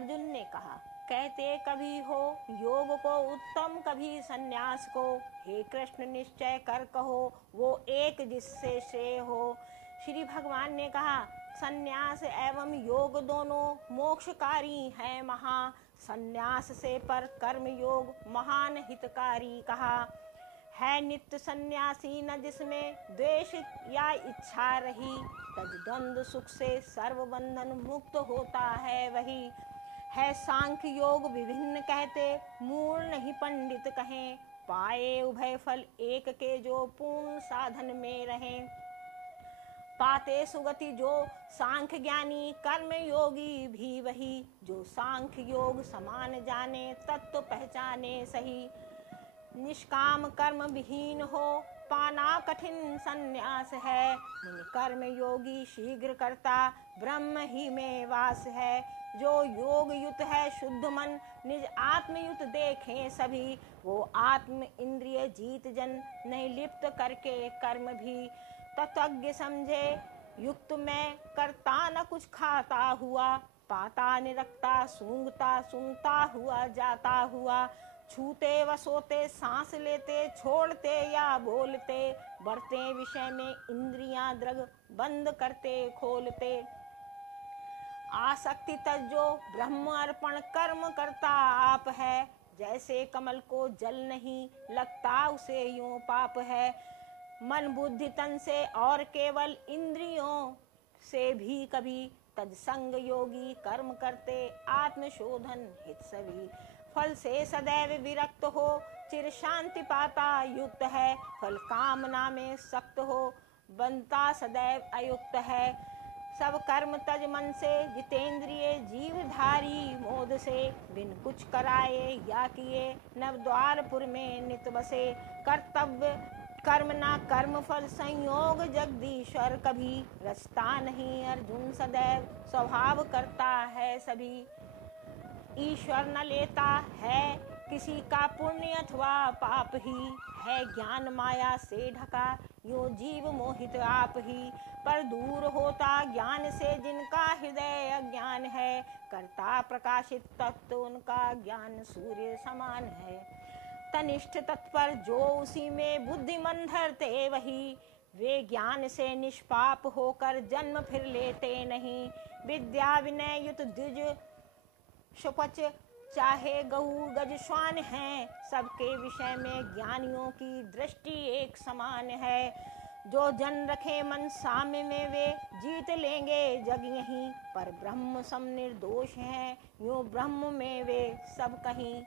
अर्जुन ने कहा, कहते कभी हो योग को उत्तम, कभी संन्यास को। हे कृष्ण निश्चय कर कहो, वो एक जिससे श्रेय हो। श्री भगवान ने कहा, संन्यास एवं योग दोनों मोक्षकारी हैं महा। संन्यास से पर कर्म योग महान हितकारी कहा। है नित्य सन्यासी न जिसमें द्वेष या इच्छा रही, तज द्वंद्व सुख से सर्व बंधन मुक्त होता है वही। है सांख्य योग विभिन्न कहते, मूल नहीं पंडित कहें। पाए उभय फल एक के जो पूर्ण साधन में रहें। पाते सुगति जो सांख्य ज्ञानी, कर्म योगी भी वही। जो सांख्य योग समान जाने, तत्व पहचाने सही। निष्काम कर्म विहीन हो, पाना कठिन संन्यास है। मुनि कर्म योगी शीघ्र करता, ब्रह्म ही में वास है। जो योग युत है शुद्ध मन, निज आत्मयुत देखें सभी। वो आत्म इंद्रिय जीत जन, नहीं लिप्त करके कर्म भी। तत्वज्ञ समझे युक्त में, करता न कुछ खाता हुआ। पाता निरखता सूंघता, सूंघता हुआ जाता हुआ। छूते व सोते, सांस लेते, छोड़ते या बोलते। बढ़ते विषय में इंद्रियां दृग, बंद करते खोलते। आसक्ति तजो ब्रह्म अर्पण, कर्म करता आप है। जैसे कमल को जल नहीं लगता, उसे यूं पाप है। मन बुद्धि तन से और केवल इंद्रियों से भी कभी। तज संग योगी कर्म करते, आत्मशोधन हित सभी। फल से सदैव विरक्त हो, चिर शांति पाता युक्त है। फल कामना में सक्त हो, बनता सदैव अयुक्त है। सब कर्म तज मन से, जितेंद्रिय जीवधारी मोद से। बिन कुछ कराए या किए, नवद्वारपुर में नित बसे। कर्तव्य कर्म ना कर्म फल, संयोग जगदीश्वर कभी। रचता नहीं अर्जुन सदैव, स्वभाव करता है सभी। ईश्वर न लेता है किसी का पुण्य अथवा पाप ही। है ज्ञान माया से ढका, यो जीव मोहित आप ही। पर दूर होता ज्ञान से जिनका हृदय अज्ञान है। करता प्रकाशित तत्व उनका, ज्ञान सूर्य समान है। तनिष्ठ तत्पर जो उसी में, बुद्धिमन धरते वही। वे ज्ञान से निष्पाप होकर, जन्म फिर लेते नहीं। विद्या विनय युत द्विज शपच, चाहे गऊ गज श्वान है। सबके विषय में ज्ञानियों की दृष्टि एक समान है। जो जन रखे मन साम्य में, वे जीत लेंगे जग यहीं। पर ब्रह्म सम निर्दोष है, यूं ब्रह्म में वे सब कहीं।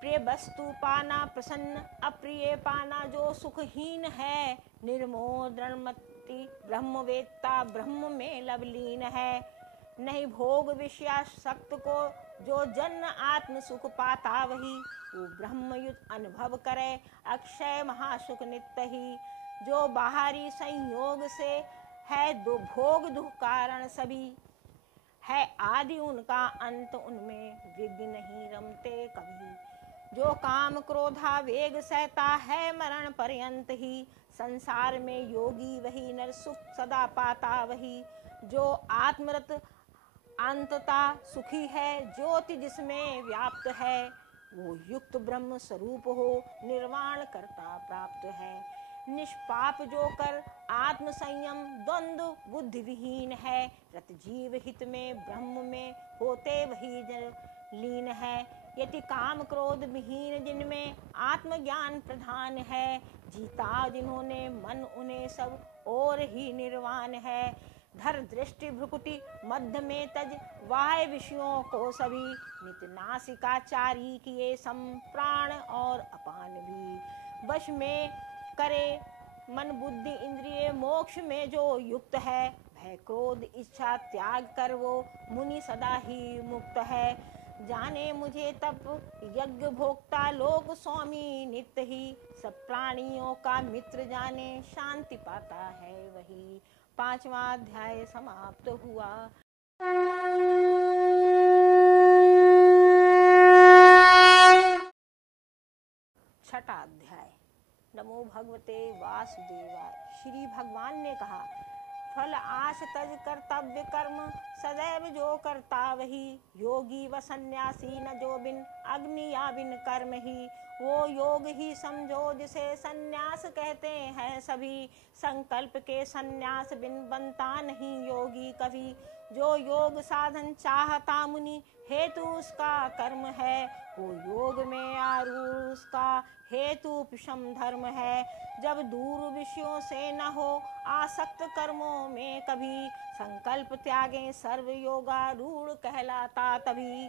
प्रिय वस्तु पाना प्रसन्न, अप्रिय पाना जो सुखहीन है। निर्मोह दृढ़मति ब्रह्मवेत्ता, ब्रह्म में लवलीन है। नहीं भोग विषयासक्त को, जो जन आत्म सुख पाता वही। वो ब्रह्मयुत अनुभव करे, अक्षय महासुख नित्य ही। जो बाहरी संयोग से है, दो भोग दुख कारण सभी। है आदि उनका अंत, उनमें विघ्न नहीं रमते कभी। जो काम क्रोधा वेग सहता है, मरण पर्यंत ही। संसार में योगी वही, नर सुख सदा पाता वही। जो आत्मरत अंतता सुखी है, ज्योति जिसमें व्याप्त है। वो युक्त ब्रह्म स्वरूप हो, निर्वाण करता प्राप्त है। निष्पाप जो कर आत्म संयम, द्वंद्व बुद्धि विहीन है। रत जीव हित में, ब्रह्म में होते वही जन लीन है। यति काम क्रोध विहीन जिनमें, आत्मज्ञान प्रधान है। जीता जिन्होंने मन, उन्हें सब और ही निर्वाण है। धर दृष्टि भ्रुकुटी मध्य में तज, वाह विषयों को सभी। नित नासिकाचारी किए सम, प्राण और अपान भी। वश में करे मन बुद्धि इंद्रिय, मोक्ष में जो युक्त है। भय क्रोध इच्छा त्याग कर, वो मुनि सदा ही मुक्त है। जाने मुझे तप यज्ञ भोक्ता, लोक स्वामी नित्य ही। सब प्राणियों का मित्र जाने, शांति पाता है वही। 5वां अध्याय समाप्त हुआ। छठा अध्याय। नमो भगवते वासुदेवाय। श्री भगवान ने कहा, फल आश तज कर्तव्य कर्म सदैव जो करता वही। योगी व सन्यासी न जो बिन अग्नि या बिन कर्म ही। वो योग ही समझो जिसे सन्यास कहते हैं सभी। संकल्प के सन्यास बिन बनता नहीं योगी कभी। जो योग साधन चाहता मुनि हेतु उसका कर्म है। वो योग में आरूढ़ उसका हेतु उपशम धर्म है। जब दूर विषयों से न हो आसक्त कर्मों में कभी। संकल्प त्यागें सर्व योगारूढ़ कहलाता तभी।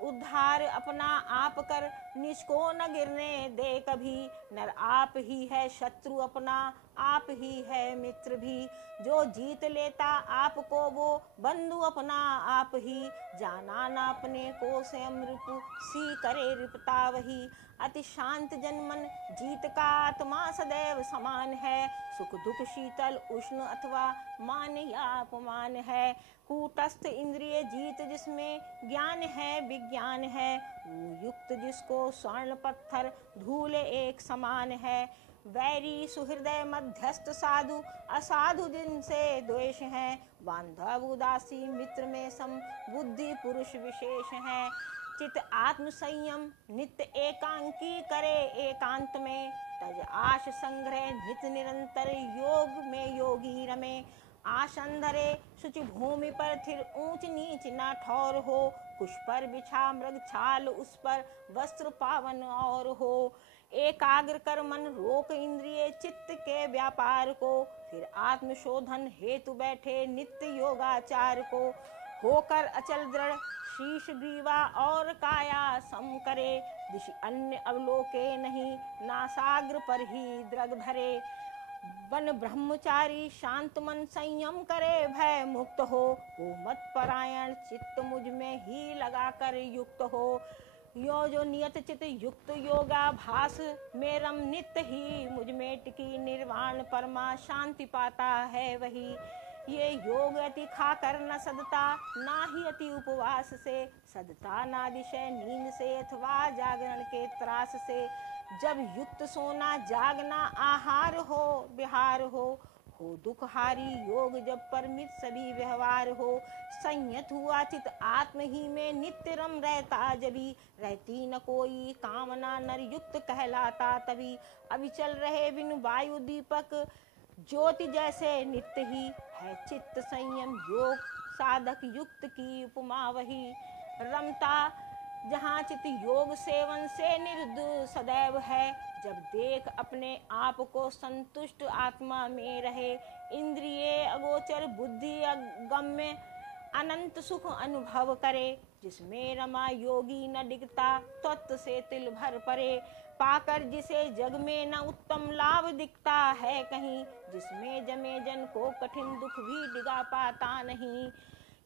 उद्धार अपना आप कर निज को न गिरने दे कभी। नर आप ही है शत्रु अपना आप ही है मित्र भी। जो जीत लेता आपको वो बंधु अपना आप ही। जाना न अपने को स्वयं रिपु सी करे रिपता वही। अति शांत जन मन जीत का आत्मा सदैव समान है। सुख दुख शीतल उष्ण अथवा मान या अपमान है। कूटस्थ इंद्रिय जीत जिसमें ज्ञान है विज्ञान है। वो युक्त जिसको स्वर्ण पत्थर धूल एक समान है। वैरी सुहृदय मध्यस्थ साधु असाधु जिनसे द्वेष है। बांधव उदासी मित्र में सम बुद्धि पुरुष विशेष है। चित आत्म संयम नित्य एकांकी करे एकांत में। तज आश संग्रह नित निरंतर योग में योगी रमे। आसन धरे शुचि भूमि पर थिर ऊंच नीच न ठौर हो। कुश पर बिछा मृग छाल उस पर वस्त्र पावन और हो। एकाग्र कर मन रोक इंद्रिय चित्त के व्यापार को। फिर आत्मशोधन हेतु बैठे नित्य योगाचार को। होकर अचल दृढ़ शीश ग्रीवा और काया सम करे। दिशि अन्य अवलोके नहीं नासाग्र पर ही दृग धरे। वन ब्रह्मचारी शांत मन संयम करे भय मुक्त हो। मत परायण चित्त मुझ में ही लगा कर युक्त हो। यो जो नियत चित युक्त योगा भास में रम नित्य ही। मुझ में टिकी निर्वाण परमा शांति पाता है वही। ये योग अति खाकर न सदता ना ही अति उपवास से। सदता ना दिशय नींद से अथवा जागरण के त्रास से। जब युक्त सोना जागना आहार हो विहार हो। दुखहारी योग जब परमित सभी व्यवहार हो। संयत हुआ चित आत्म ही में नित्य रम रहता जभी। रहती न कोई कामना नर युक्त कहलाता तभी। अभी चल रहे बिन वायु दीपक ज्योति जैसे नित्य ही है। चित्त संयम योग साधक युक्त की उपमा वही। रमता जहाँ चित योग सेवन से निर्दोष सदैव है। जब देख अपने आप को संतुष्ट आत्मा में रहे। इंद्रिय अगोचर बुद्धि अगम्य अनंत सुख अनुभव करे। जिसमें रमा योगी न डिगता तत्व से तिल भर परे। पाकर जिसे जग में न उत्तम लाभ दिखता है कहीं। जिसमें जमे जन को कठिन दुख भी डिगा पाता नहीं।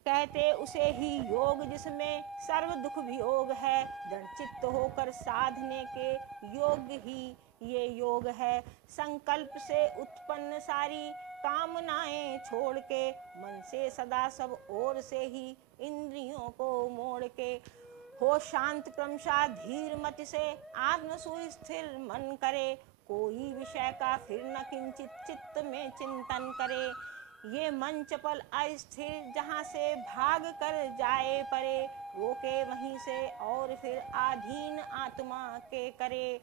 कहते उसे ही योग जिसमें सर्व दुख वियोग है। दृढ़ चित्त होकर साधने के योग्य ही ये योग है। संकल्प से उत्पन्न सारी कामनाएं छोड़ के। मन से सदा सब ओर से ही इंद्रियों को मोड़ के। हो शांत क्रमशः धीर मति से आत्म सुस्थिर मन करे। कोई विषय का फिर न किंचित चित्त में चिंतन करे। ये मन चपल अस्थिर जहाँ से भाग कर जाए परे। रोके वहीं से और फिर आधीन आत्मा के करे।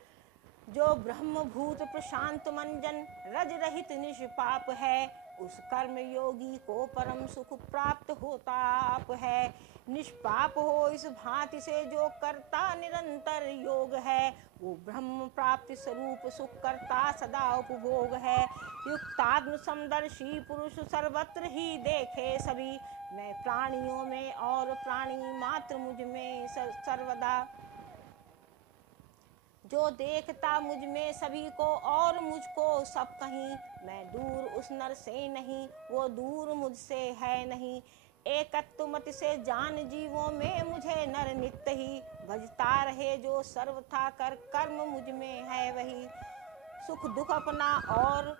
जो ब्रह्मभूत प्रशांत मंजन रज रहित निष्पाप है। उस कर्म योगी को परम सुख प्राप्त होता आप है। निष्पाप हो इस भांति से जो करता निरंतर योग है। वो ब्रह्म प्राप्ति स्वरूप सुख करता सदा उपभोग है। युक्तात्म समदर्शी पुरुष सर्वत्र ही देखे सभी। मैं प्राणियों में और प्राणी मात्र मुझ में सर्वदा। जो देखता मुझ में सभी को और मुझको सब कहीं। मैं दूर उस नर से नहीं वो दूर मुझसे है नहीं। एकत्व मत से जान जीवों में मुझे नर नित्य ही। भजता रहे जो सर्वथा कर कर्म मुझ में है वही। सुख दुख अपना और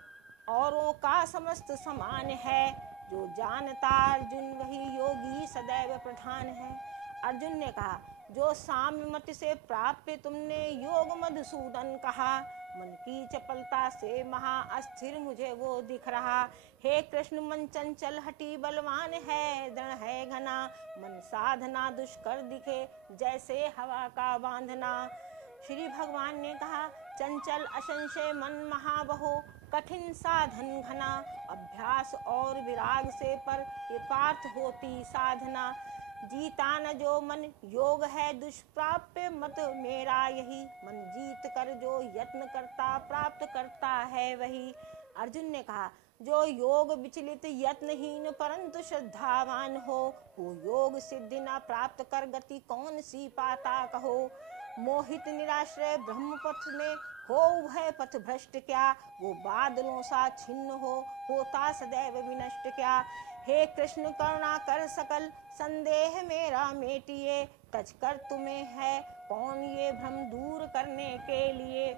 औरों का समस्त समान है। जो जानता अर्जुन वही योगी सदैव प्रधान है। अर्जुन ने कहा जो साम्य मत से प्राप्य तुमने योग मधुसूदन कहा। मन की चपलता से महा अस्थिर मुझे वो दिख रहा। हे कृष्ण मन चंचल हठी बलवान है, दृढ़ है घना, मन साधना दुष्कर दिखे जैसे हवा का बांधना। श्री भगवान ने कहा, चंचल असंशय मन महाबहो, कठिन साधन घना, अभ्यास और विराग से पर पार्थ होती साधना। जीता न जो मन योग है दुष्प्राप्य मत मेरा यही, मन जीत कर जो यत्न करता प्राप्त करता है वही। अर्जुन ने कहा, जो योग विचलित यत्नहीन परंतु श्रद्धावान हो योग सिद्धि न प्राप्त कर गति कौन सी पाता कहो। मोहित निराश्रय ब्रह्मपथ में हो भय पथ भ्रष्ट क्या, वो बादलों सा छिन्न होता सदैव विनष्ट क्या। हे कृष्ण करुणा कर सकल संदेह मेरा मेटिए, तज कर तुम्हें है कौन ये भ्रम दूर करने के लिए।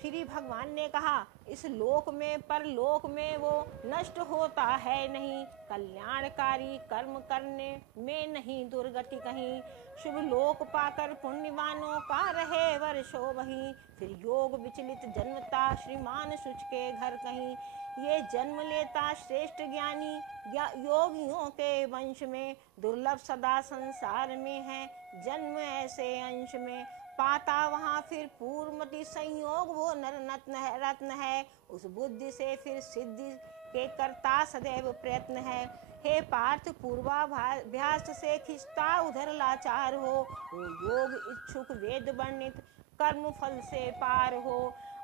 श्री भगवान ने कहा, इस लोक में परलोक में वो नष्ट होता है नहीं, कल्याणकारी कर्म करने में नहीं दुर्गति कहीं। शुभ लोक पाकर पुण्यवानों का रहे वर्षों वहीं, फिर योग विचलित जन्मता श्रीमान सुच के घर कहीं। ये जन्म लेता श्रेष्ठ ज्ञानी या योगियों के वंश में, दुर्लभ सदा संसार में है जन्म ऐसे अंश में। पाता वहाँ फिर पूर्वमति संयोग वो नर रत्न है, उस बुद्धि से फिर सिद्धि के करता सदैव प्रयत्न है। हे पार्थ पूर्वाभ्यास से खिंचता उधर लाचार हो, वो योग इच्छुक वेद वर्णित कर्म फल से पार हो।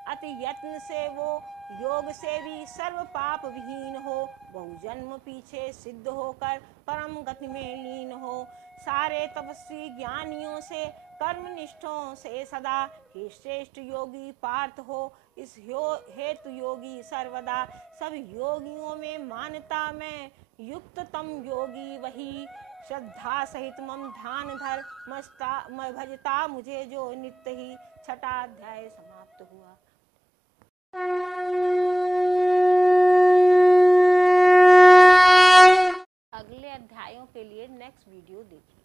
अति यत्न से वो योग से भी सर्व पाप विहीन हो, बहु जन्म पीछे सिद्ध होकर परम गति में लीन हो। सारे तपस्वी ज्ञानियों से कर्म निष्ठों से सदा, हे श्रेष्ठ योगी पार्थ हो इस हेतु योगी सर्वदा। सब योगियों में मानता मैं युक्ततम योगी वही, श्रद्धा सहित मम ध्यान धर भजता मुझे जो नित्य ही। छठा अध्याय समाप्त हुआ। अगले अध्यायों के लिए नेक्स्ट वीडियो देखिए।